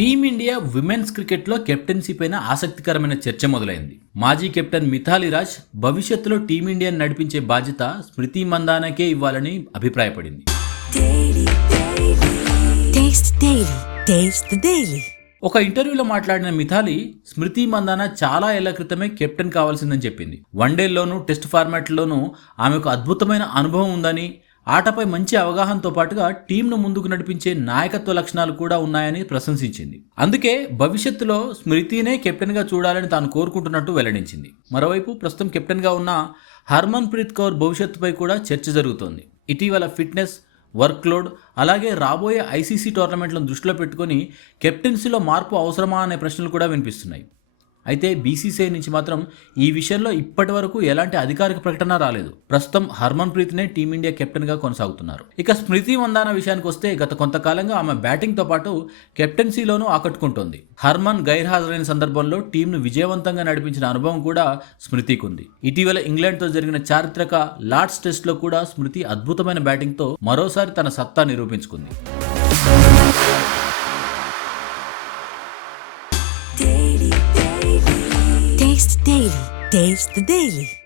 Team India women's క్రికెట్లో captaincy పైన ఆసక్తికరమైన చర్చ మొదలైంది. మాజీ కెప్టెన్ మిథాలీ రాజ్ భవిష్యత్తులో టీమిండియాను నడిపించే బాధ్యత స్మృతి మందానకే ఇవ్వాలని అభిప్రాయపడింది. ఒక ఇంటర్వ్యూలో మాట్లాడిన మిథాలీ, స్మృతి మందాన చాలా ఏళ్ల క్రితమే కెప్టెన్ కావాల్సిందని చెప్పింది. వన్డేల్లోనూ టెస్ట్ ఫార్మాట్లోనూ ఆమెకు అద్భుతమైన అనుభవం ఉందని, ఆటపై మంచి అవగాహనతో పాటుగా టీంను ముందుకు నడిపించే నాయకత్వ లక్షణాలు కూడా ఉన్నాయని ప్రశంసించింది. అందుకే భవిష్యత్తులో స్మృతినే కెప్టెన్గా చూడాలని తాను కోరుకుంటున్నట్టు వెల్లడించింది. మరోవైపు ప్రస్తుతం కెప్టెన్గా ఉన్న హర్మన్ ప్రీత్ కౌర్ భవిష్యత్తుపై కూడా చర్చ జరుగుతోంది. ఇటీవల ఫిట్నెస్, వర్క్లోడ్, అలాగే రాబోయే ఐసీసీ టోర్నమెంట్లను దృష్టిలో పెట్టుకుని కెప్టెన్సీలో మార్పు అవసరమా అనే ప్రశ్నలు కూడా వినిపిస్తున్నాయి. అయితే బీసీసీఐ నుంచి మాత్రం ఈ విషయంలో ఇప్పటి వరకు ఎలాంటి అధికారిక ప్రకటన రాలేదు. ప్రస్తుతం హర్మన్ ప్రీత్నే టీమిండియా కెప్టెన్గా కొనసాగుతున్నారు. ఇక స్మృతి మందాన విషయానికి వస్తే గత కొంతకాలంగా ఆమె బ్యాటింగ్తో పాటు కెప్టెన్సీలోనూ ఆకట్టుకుంటోంది. హర్మన్ గైర్హాజరైన సందర్భంలో టీంను విజయవంతంగా నడిపించిన అనుభవం కూడా స్మృతికి ఉంది. ఇటీవల ఇంగ్లాండ్తో జరిగిన చారిత్రక లార్డ్స్ టెస్ట్లో కూడా స్మృతి అద్భుతమైన బ్యాటింగ్తో మరోసారి తన సత్తా నిరూపించుకుంది. Taste the Daily.